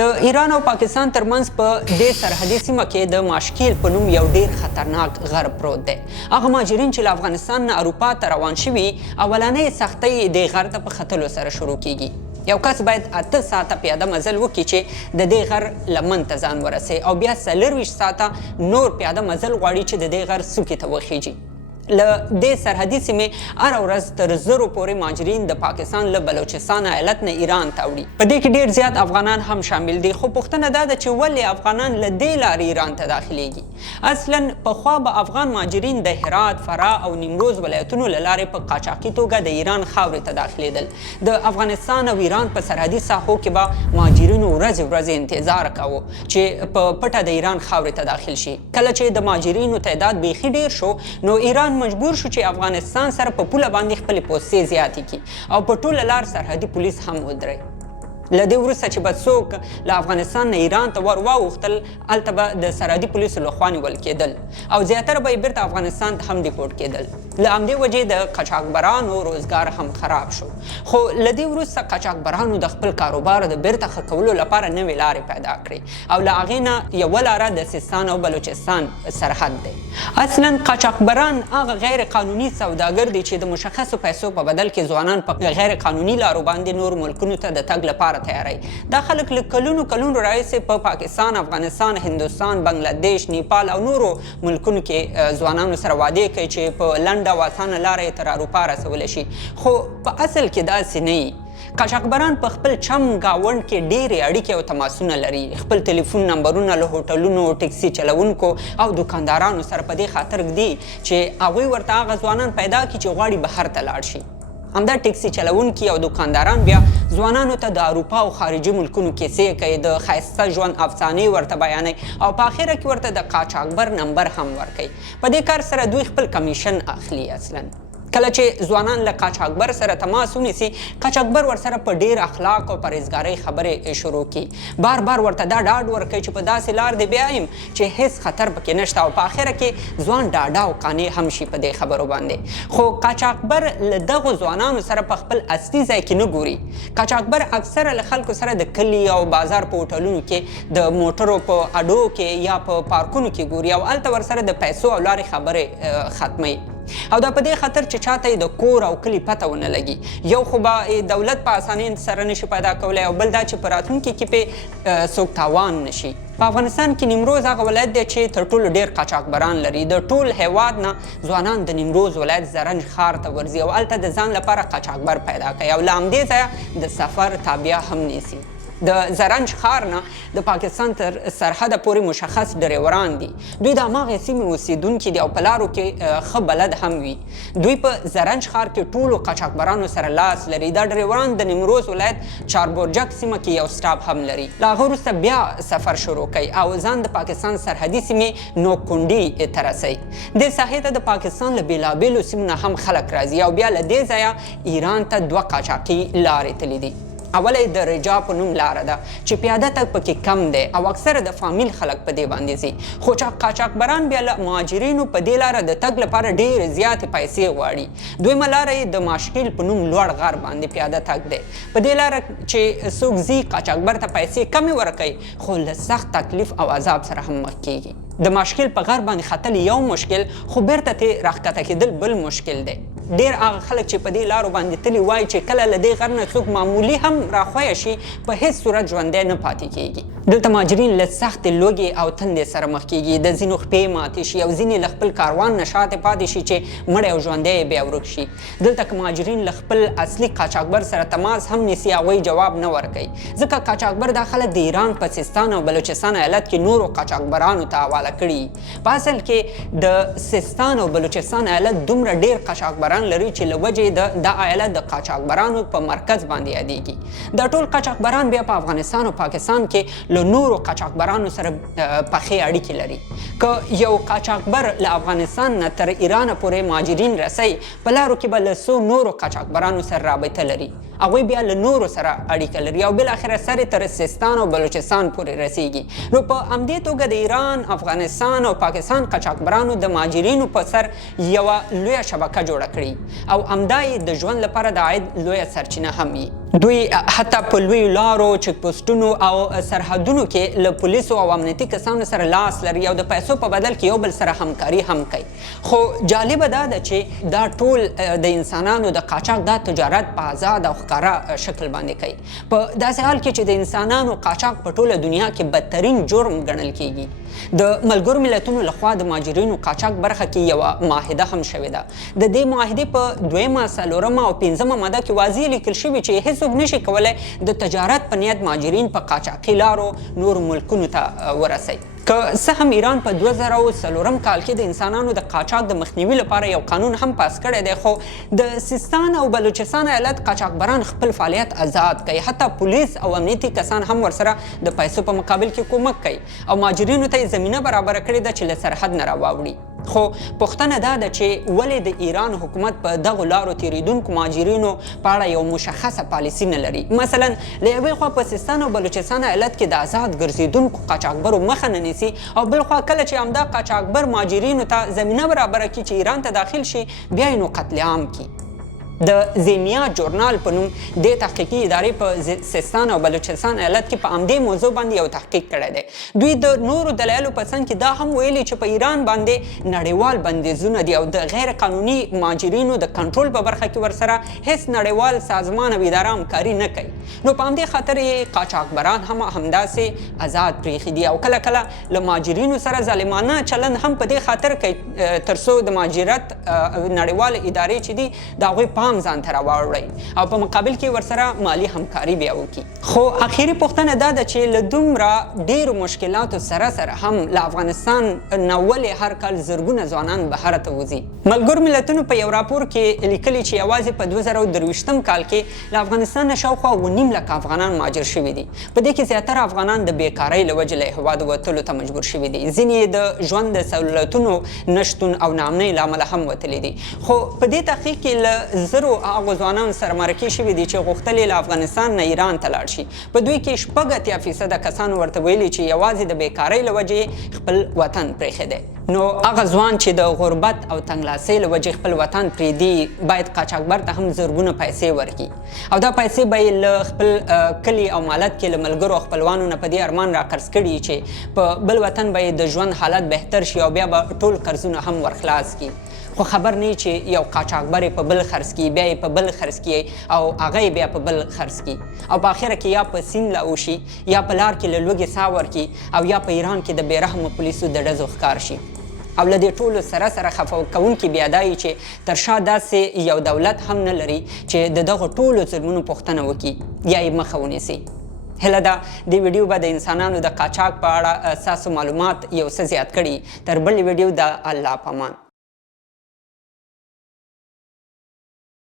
د ایران او پاکستان ترمنځ په دې سرحدي سیمه کې د ماشکیل په نوم یو ډیر خطرناک غر پروت دی. هغه مهاجرین چې له افغانستان نه اروپا ته روان شوي اولنۍ سختۍ دې غر ته په ختلو سره شروع کیږي. یو کس باید 8 ساعته پیاده مزل وکړي چې د دې غر لمن ته ځان ورسوي او بیا 24 ساعته نور پیاده مزل غواړي چې د دې غر څوکې ته وخیږي. له دې سرحدي سیمې هره ورځ تر زرو پورې مهاجرین د پاکستان له بلوچستان ایالت نه ایران ته وړي. په دې کې ډیر زیات افغانان هم شامل دي، خو پوښتنه دا ده چې ولې افغانان له دې لارې ایران ته داخلیږي. اصلا پخوا به افغان مهاجرین د هرات، فراه او نیمروز ولایتونو له لارې په قاچاقي توګه د ایران خاورې ته داخلیدل. د افغانستان او ایران په سرحدي ساحو کې به مهاجرینو ورځې انتظار کاوه چې په پټه د ایران خاورې ته داخل شي. کله چې د مهاجرینو تعداد بیخي ډیر شو نو ایران مجبور شو چې افغانستان سره په پوله باندې خپلې پوستې زیاتې کړي او په ټوله لار سرحدي پولیس هم ودرېد. له دې وروسته چې به څوک له افغانستان نه ایران ته ور واوښتل هلته به د سرحدي پولیسو لخوا نیول کېدل او زیاتره به یې بیرته افغانستان ته هم ډیپورټ کېدل. له همدې وجې د قاچاقبرانو روزګار هم خراب شو. خو له دې وروسته قاچاقبرانو د خپل کاروبار د بیرته ښه کولو لپاره نوې لارې پیدا کړې او له هغې نه یوه لاره د سیستان او بلوچستان سرحد دی. اصلا قاچاقبران هغه غیر قانوني سوداګر دي چې د مشخصو پیسو په بدل کې ځوانان په غیر قانوني لارو باندې نور ملکونو ته د تګ لپاره تیاری. دا خلک له کلونو راهیسې په پاکستان، افغانستان، هندوستان، بنګلادیش، نیپال او نورو ملکونو کې ځوانانو سره وعدې کوي چې په لنډه او اسانه لاره یې تر اروپا رسولی شي، خو په اصل کې داسې نه وي. قاچاقبران په خپل چم ګاونډ کې ډېرې اړیکې او تماسونه لري. خپل ټلیفون نمبرونه له هوټلونو، ټکسي چلونکو او دکاندارانو سره په دې خاطر ږدي چې هغوی ورته هغه ځوانان پیدا کړي چې غواړي بهر ته لاړ شي. همدا ټکسي چلونکي او دکانداران بیا ځوانانو ته د اروپا او خارجي ملکونو کیسې کوي، د ښایسته ژوند افسانې ورته بیانوي او په اخره کې ورته د قاچاقبر نمبر هم ورکوي. په دې کار سره دوی خپل کمیشن اخلي. اصلا کله چې ځوانان له قاچاقبر سره تماس ونیسي، قاچاقبر ورسره په ډیر اخلاق او پرهیزګارۍ خبرې شروع کړي. بار بار ورته دا ډاډ ورکوي چې په داسې لار دې بیایم چې هیڅ خطر پکې نشته او په اخره کې ځوان ډاډه او قانع هم شي په دې خبرو باندې. خو قاچاقبر له دغو ځوانانو سره په خپل اصلي ځای کې نه ګوري. قاچاقبر اکثره له خلکو سره د کلي او بازار په هوټلونو کې، د موټرو په اډو کې یا په پارکونو کې ګوري او هلته ورسره د پیسو او لارې خبرې ختموي. او دا په دې خاطر چې چاته یې د کور او کلي پته ونه لګي. یو خو به دولت په اسانۍ سره نشي پیدا کولی او بل دا چې په راتلونکي کې پې څوک تاوان نشي. په افغانستان کې نیمروز هغه ولایت دی چې تر ټولو ډېر قاچاقبران لري. د ټول هیواد نه ځوانان د نیمروز ولایت زرنج ښار ته ورځي او هلته د ځان لپاره قاچاقبر پیدا کوي او له همدې ځایه د سفر تابیا هم نیسي. د زرنج ښار نه د پاکستان تر سرحده پورې مشخص ډریوران دي. دوی د هماغې سیمې اوسیدونکي دي او په لارو کې ښه بلد هم وي. دوی په زرنج ښار کې ټولو قاچاقبرانو سره لاس لري. دا ډریوران د نیمروز ولایت چاربرجک سیمه کې یو سټاپ هم لري. له هغه وروسته بیا سفر شروع کوي او ځان د پاکستان سرحدي سیمې نوکونډي ته رسوي. دې ساحې ته د پاکستان له بېلابېلو سیمو نه هم خلک راځي او بیا له دې ځایه ایران ته 2 قاچاقي لارې تللي دي. اوله یې د رجا په نوم لاره ده چې پیاده تګ پکې کم دی او اکثره د فامیل خلک په دې باندې ځي. خو قاچاقبران بیا له مهاجرینو په دې لاره د تګ لپاره ډېرې زیاتې پیسې غواړي. دویمه لاره یې د ماشکیل په نوم لوړ غر باندې پیاده تګ دی. په دې لاره چې څوک ځي قاچاقبر ته پیسې کمې ورکوي خو له سخت تکلیف او عذاب سره هم مخ کیږي. د ماشکیل په غر باندې ختل یو مشکل، خو بیرته ترې راښکته کېدل بل مشکل دی. ډېر هغه خلک چې په دې لارو باندې تلي وایي چې کله له دې غر نه څوک معمولي هم راخویه شي په هیڅ صورت ژوندی نه پاتې کېږي. دلته مهاجرین له سختې لوږې او تندې سره مخ کېږي. د ځینو خپې ماتې شي او ځینې له خپل کاروان نه شاته پاتې شي چې مړی او ژوندی یې بیا ورک شي. دلته که مهاجرین له خپل اصلي قاچاقبر سره تماس هم نیسي هغوی جواب نه ورکوي، ځکه قاچاقبر دا خلک د ایران په سیستان او بلوچستان ایالت کې نورو قاچاقبرانو ته حواله کړي. په اصل کې د سیستان او بلوچستان ایالت دومره ډېر قاچاقبران لري چې له وجې د ایالت د قاچاقبرانو په مرکز باندې یادېږي. دا ټول قاچاقبران بیا په افغانستان او پاکستان کې له نورو قاچاقبرانو سره پخې اړیکې لري. که یو قاچاقبر له افغانستان نه تر ایران پورې مهاجرین رسوي، په لارو کې به له څو نورو قاچاقبرانو سره رابطه لري. هغوی بیا له نورو سره اړیکه لري او بالاخره سر یې تر سیستان او بلوچستان پورې رسیږي. نو په همدې توګه د ایران، افغانستان او پاکستان قاچاقبرانو د مهاجرینو په سر یوه لویه شبکه جوړه کړې او همدا یې د ژوند لپاره د عاید لویه سرچینه هم وي. دوی حتی په لویو لارو، چک پوسټونو او سرحدونو کې له پولیسو او امنیتي کسانو سره لاس لري او د پیسو په بدل کې یو بل سره همکاري هم کوي. خو جالبه دا ده چې دا ټول د انسانانو د قاچاق دا تجارت په آزاد او ښکاره شکل باندې کوي، په داسې حال کې چې د انسانانو قاچاق په ټوله دنیا کې بدترین جرم ګڼل کیږي. د ملګرو ملتونو لخوا د مهاجرینو قاچاق برخه کې یوه معاهده هم شوې ده. د دې معاهدې په 2مه، 4مه او 5مه ماده کې واضح لیکل شوي چې هیڅوک نشي کولی د تجارت په نیت مهاجرین په قاچاقي لارو نورو ملکونو ته ورسوي. که څه هم ایران په 2004 کال کې د انسانانو د قاچاق د مخنیوي لپاره یو قانون هم پاس کړی دی، خو د سیستان او بلوچستان ایالت قاچاقبران خپل فعالیت آزاد کوي. حتی پولیس او امنیتي کسان هم ورسره د پیسو په مقابل کې کومک کوي او مهاجرینو ته یې زمینه برابره کړې ده چې له سرحد نه راواوړي. خو پوښتنه دا ده چې ولې د ایران حکومت په دغو لارو تیریدونکو مهاجرینو په اړه یو مشخصه پالیسي نه لري؟ مثلا له یوې خوا په سیستان او بلوچستان ایالت کې د آزاد ګرځېدونکو قاچاقبرو مخه نه نیسي او بل خوا کله چې همدا قاچاقبر مهاجرینو ته زمینه برابره کړي چې ایران ته داخل شي، بیا یې نو قتل عام کړي. د زیمیا جورنال په نوم د تحقیقي ادارې په سیستان او بلوچستان ایالت کې په همدې موضوع باندې یو تحقیق کړی دی. دوی د نورو دلایلو په څنګ کې دا هم ویلي چې په ایران باندې نړیوال بندیزونه دي او د غیر قانوني مهاجرینو د کنټرول په برخه کې ورسره هیڅ نړیوال سازمان او اداره همکاري نه کوي. نو په همدې خاطر یې قاچاقبران هم همداسې آزاد پرېښي دي او کله کله له مهاجرینو سره ظالمانه چلند هم په دې خاطر کوي ترڅو د مهاجرت نړیوال ادارې چې دي د هغوی پام ځان ته راواړوي او په مقابل کې ورسره مالی همکاري بیا وکړي. خو اخري پوښتنه دا ده چې له دومره ډېرو مشکلاتو سره سره هم له افغانستان نه ولې هر کال زرګونه ځوانان بهر ته وځي؟ ملګرو ملتونو په یو راپور کې لیکلي چې یوازې په 2023 کال کې له افغانستان نه شاوخوا 9.5 لکه افغانان مهاجر شوي دي. په دې کې زیاتره افغانان د بیکارۍ له وجې له هېواده وتلو ته مجبور شوي دي. ځینې د ژوند د سهولتونو نشتون او ناامنۍ له امله هم وتلي دي. خو په دې تحقیق کې له زرو هغو ځوانانو سره مرکې شوي دي چې غوښتل له افغانستان نه ایران ته لاړ شي. په دوی کې 80% کسانو ورته ویلي چې یوازې د بیکارۍ له وجې خپل وطن پرېښی دی. نو هغه ځوان چې د غربت او تنګلاسۍ له وجې خپل وطن پرېږدي باید قاچاقبر ته هم زرګونه پیسې ورکړي او دا پیسې به یې له خپل کلي او مالت کې له ملګرو او خپلوانو نه په دې ارمان راقرض کړي چې په بل وطن به یې د ژوند حالت بهتر شي او بیا به ټول قرضونه هم ورخلاص کړي. خو خبر نه چې یو قاچاقبر په بل خرڅ کړي، بیا یې په بل خرڅ کړي او هغه بیا په بل خرڅ کړي او په اخره کې یا په سیند لاوشي یا په لار کې له لوږې ساه ورکړي او یا په ایران کې د بېرحمه پولیسو د ډزو ښکار شي. او له دې ټولو سره سره خفه کوونکي بیا دا یي چې تر شا داسې یو دولت هم نه لري چې د دغو ټولو ظلمونو پوښتنه وکړي یا یې مخه ونیسي. هله ده دې ویډیو به د انسانانو د قاچاق په اړه ستاسو معلومات یو څه زیات کړي. تر بل ویډیو د الله په امان.